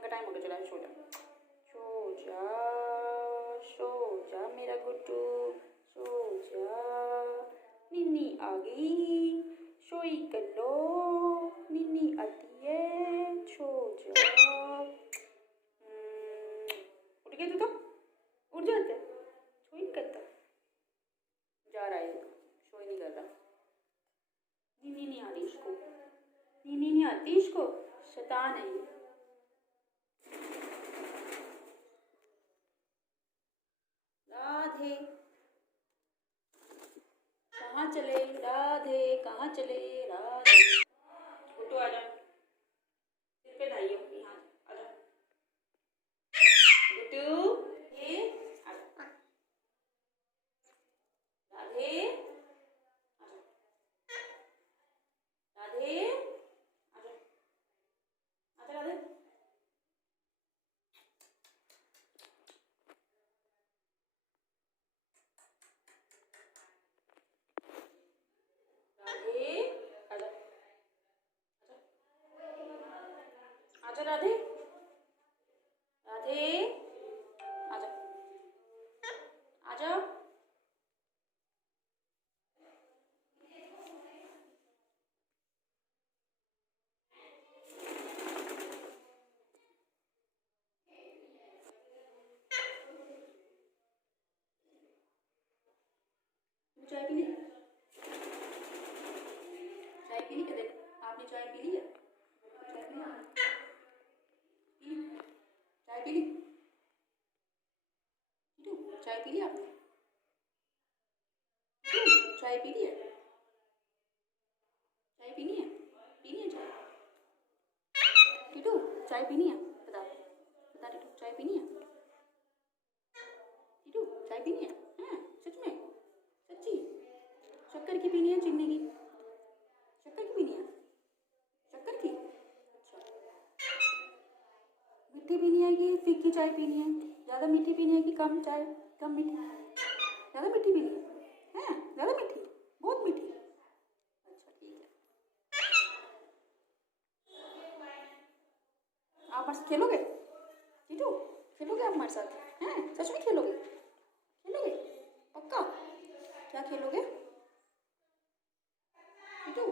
सोने का टाइम हो गया, चला सो जा, सो जा, सो जा मेरा गुड्डू, सो जा। निन्नी आ गई, सोई कर लो, निन्नी आती है, सो जा। उठ गया तू, तो उठ जाते, सोई नहीं करता, जा रहा है, सोई नहीं कर रहा। नींद नहीं आती इसको, नींद नहीं आती इसको, शैतान है ये। राधे कहाँ चले, राधे कहाँ चले, राधे गुड्डू आ जा, सिर पे ढाई हो यहाँ, आ जा गुड्डू, ये आ जा, राधे आ जा, राधे आ जा, आ जा राधे। आजा राधे, राधे आजा, आजा चाय पी ली, चाय पी ली क्या? देख आपने चाय पी ली है, चाय पी ली, चाय पी ली, चाय पी ली आपने, चाय पी ली है, चाय पीनी है, पीनी है चाय, टीटू चाय पीनी है, बता बता टीटू चाय पीनी है, टीटू चाय पीनी है, हाँ सच में, सच्ची, शक्कर की पीनी है, चीनी की, शक्कर की पीनी है, शक्कर की, अच्छा मीठी पीनी है कि फीकी चाय पीनी है, ज़्यादा मीठी पीनी है कि कम चाय, कम मीठी, ज़्यादा मीठी पीनी है, हैं ज़्यादा मीठी, बहुत मीठी, अच्छा ठीक है। आप हमारे साथ खेलोगे टीटू, खेलोगे आप हमारे साथ, हैं सच में खेलोगे, खेलोगे पक्का, क्या खेलोगे टीटू?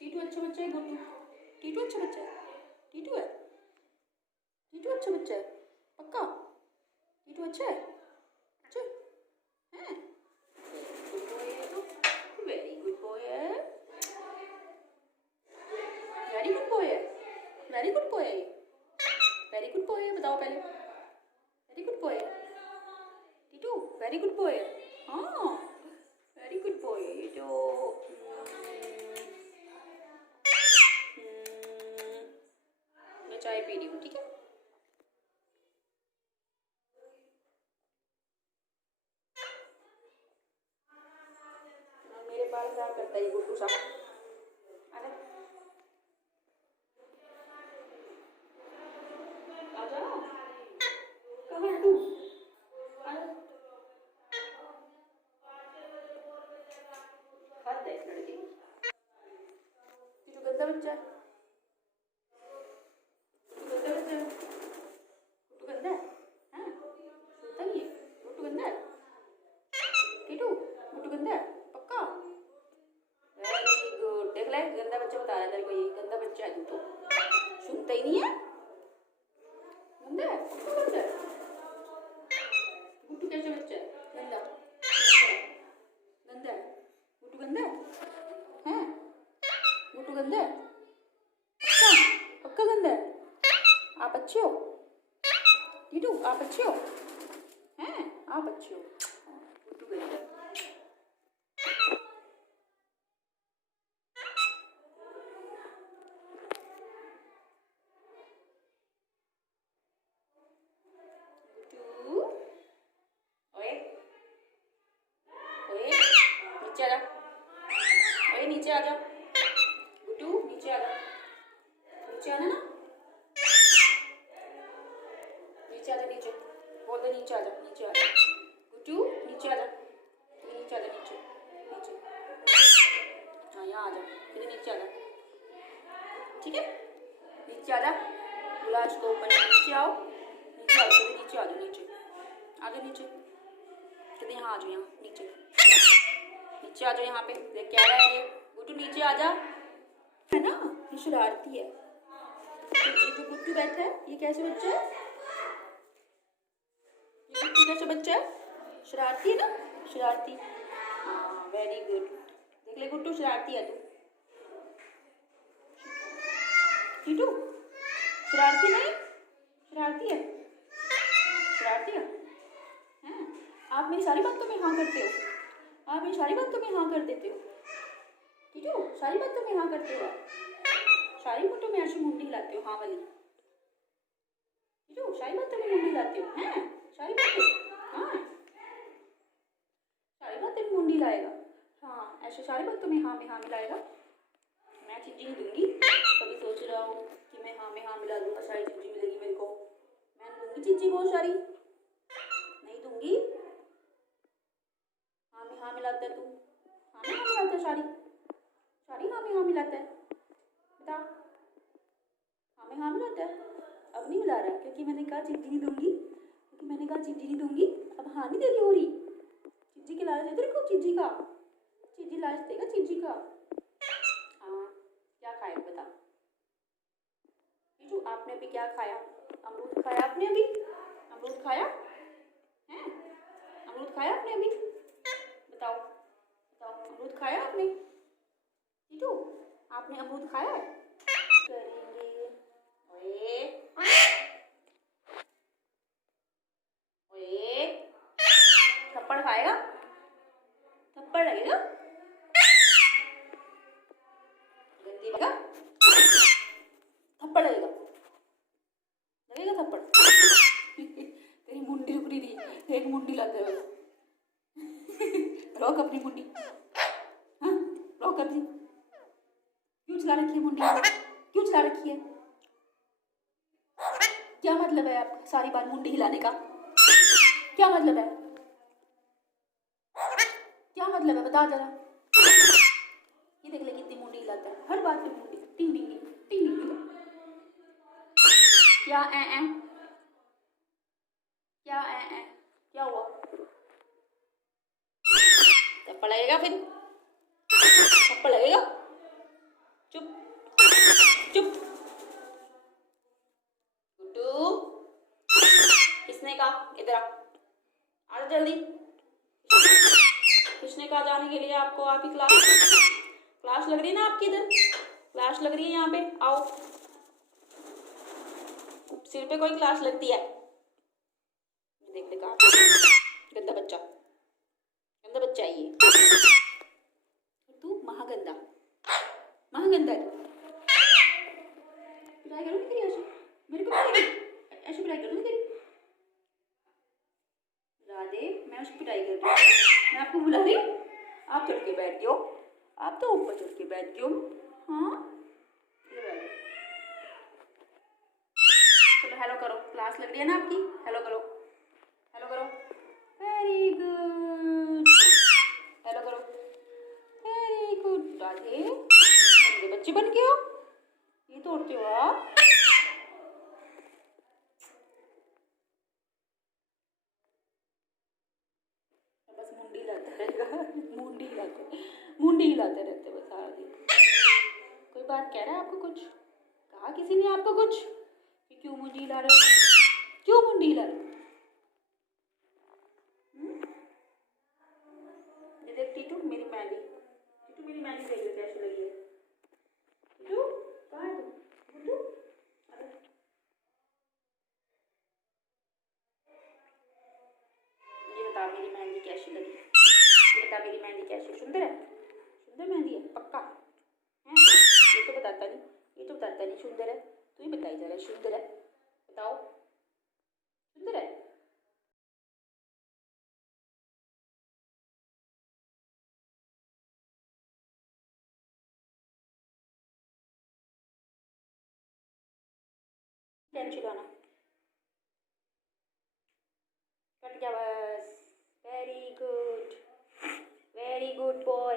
टीटू अच्छा बच्चा है, गुड्डू टीटू अच्छा बच्चा है, टीटू है, टीटू अच्छा बच्चा है पक्का, टीटू अच्छा है, अच्छा है, गुड बॉय है, तो वेरी गुड बॉय है, वेरी गुड बॉय है, वेरी गुड बॉय है, वेरी गुड बॉय है, बताओ पहले, वेरी गुड बॉय है टीटू, वेरी गुड बॉय है, हाँ वेरी गुड बॉय है ये तो। मैं चाय पी रही हूँ, ठीक है, मेरे बाल खराब करता है गुड्डू सा, अरे आजा, कहाँ है तू, हद है लड़के, तू गंदा बच्चा है, तू गंदा बच्चा है, तू गंदा है, हाँ सुनता नहीं है, तू गंदा है टीटू, तू गंदा है पक्का, वेरी गुड, देख ले गंदा बच्चा बता रहा है तेरे को, ये गंदा बच्चा है तू, तो सुनता ही नहीं है, गंदा है पक्का, गंदा है गुड्डू, कैसा बच्चा है, गंदा, गंदा है गुड्डू, गंदा है, हैं गुड्डू गंदा है पक्का, पक्का गंदा है, आप अच्छे हो टीटू, आप अच्छे हो, हैं आप अच्छे हो, गुड्डू गंदा है। गुड्डू ओए ओए नीचे आ जा, ओए नीचे आ जा गुड्डू, नीचे आ जा, नीचे आना ना, नीचे आ जा, नीचे बोल दे, नीचे आ जा, नीचे आ जा गुड्डू, नीचे आ जा, नीचे आ जा, नीचे नीचे, हाँ यहाँ आ जा, नीचे आ जा, ठीक है नीचे आ जा, गिलास को ऊपर से नीचे आओ, नीचे आओ, कभी नीचे आ जाओ, नीचे आ जाओ, नीचे कभी यहाँ आ जाओ, यहाँ नीचे नीचे आ जाओ, यहाँ पे देख क्या रहा है ये गुड्डू, नीचे आ जा, है ना, ये शरारती है। ये जो गुड्डू बैठा है ये कैसे बच्चा है, ये गुड्डू कैसे बच्चा है, शरारती है ना, शरारती। हाँ वेरी गुड, देख ले गुड्डू शरारती है तू, टीटू शरारती नहीं, शरारती है, शरारती है। हैं आप मेरी सारी बातों में हाँ करते हो, आप मेरी सारी बातों में हाँ कर देते हो टीटू, सारी बातों में हाँ करते हो, सारी बातों में ऐसी मुंडी हिलाते हो हाँ वाली टीटू, सारी बातों में मुंडी हिलाते हो, हैं सारी बातें, हाँ सारी बातें में मुंडी लाएगा, हाँ ऐसे सारी बातों में हाँ मिलाएगा। मैं चिज्जी नहीं दूंगी, कभी सोच रहा हूँ कि मैं हाँ मिला दूंगा, सारी चिज्जी मिलेगी मेरे को, मैं दूंगी चिज्जी बहुत सारी, नहीं दूंगी। हाँ मिलाता है तू, हाँ मिलाता है, सारी सारी हाँ मिलाता है, बता हाँ मिलाता है। अब नहीं मिला रहा क्योंकि मैंने कहा चिज्जी नहीं दूंगी, क्योंकि मैंने कहा चिज्जी नहीं दूंगी, अब हाँ नहीं दे रही हो रही, चिज्जी के लालच देते रखो, चिज्जी का, चिज्जी लालच देगा चिज्जी का। हाँ क्या खाएगा बता टीटू, आपने अभी क्या खाया, अमरूद खाया आपने अभी, अमरूद खाया है, अमरूद खाया आपने अभी, बताओ बताओ अमरूद खाया आपने टीटू, आपने अमरूद खाया है, करेंगे ओए ओए, थप्पड़ खाएगा, थप्पड़ लगेगा, गंदी लगा, थप्पड़ लगेगा, लगेगा थप्पड़ तेरी मुंडी रुक रही थी, एक मुंडी लाते हुए रोक अपनी मुंडी, हाँ रोक अपनी, क्यों चला रखी है मुंडी, क्यों चला रखी है, क्या मतलब है आप सारी बार मुंडी हिलाने का, क्या मतलब है, क्या मतलब है बता जरा, ये देख ले कितनी मुंडी हिलाता है, हर बात पे मुंडी, टिंग टिंग टिंग टिंग, क्या क्या क्या हुआ, थप्पड़ लगेगा फिर, थप्पड़ लगेगा, चुप चुप, गुड्डू किसने कहा इधर आ जा जल्दी, किसने कहा जाने के लिए आपको, आपकी क्लास लग रही है ना आपकी, इधर क्लास लग रही है, यहाँ पे आओ, सिर पे कोई क्लास लगती है, देख ले कहा, गंदा बच्चा है ये, तू महागंदा है, पिटाई करूँगी तेरी ऐसे, मेरे को ऐसे पिटाई करूँगी तेरी, राधे मैं उसकी पिटाई कर रही हूँ, मैं आपको बुला रही हूँ, आप चढ़ के बैठ गए हो, आप तो ऊपर चढ़ के बैठ गए हो, हाँ चलो हेलो करो, क्लास लग रही है ना आपकी, हेलो करो, हेलो करो, वेरी गुड, हेलो करो, वेरी गुड, राधे गंदे बच्चे बन गए हो, ये तोड़ते हो आप, बस मुंडी हिलाता रहेगा, मुंडी हिलाते रहते बस सारा दिन। कोई बात कह रहा है आपको, कुछ कहा किसी ने आपको कुछ कि क्यों मुंडी हिला रहे हो, क्यों मुंडी हिला रहे हो, ये देख टीटू मेरी मेहंदी, टीटू मेरी मेहंदी देख ले कैसी लगी है, टीटू कहाँ है तू, गुड्डू ये बता मेरी मेहंदी कैसी लगी, ये बता मेरी मेहंदी कैसी, सुंदर है, सुंदर मेहंदी है पक्का है, ये तो बताता नहीं, ये तो बताता नहीं सुंदर है, तू ही बताई जा रहा है सुंदर है, बताओ सुंदर है, टेंशन लाना, कट गया बस, वेरी गुड बॉय।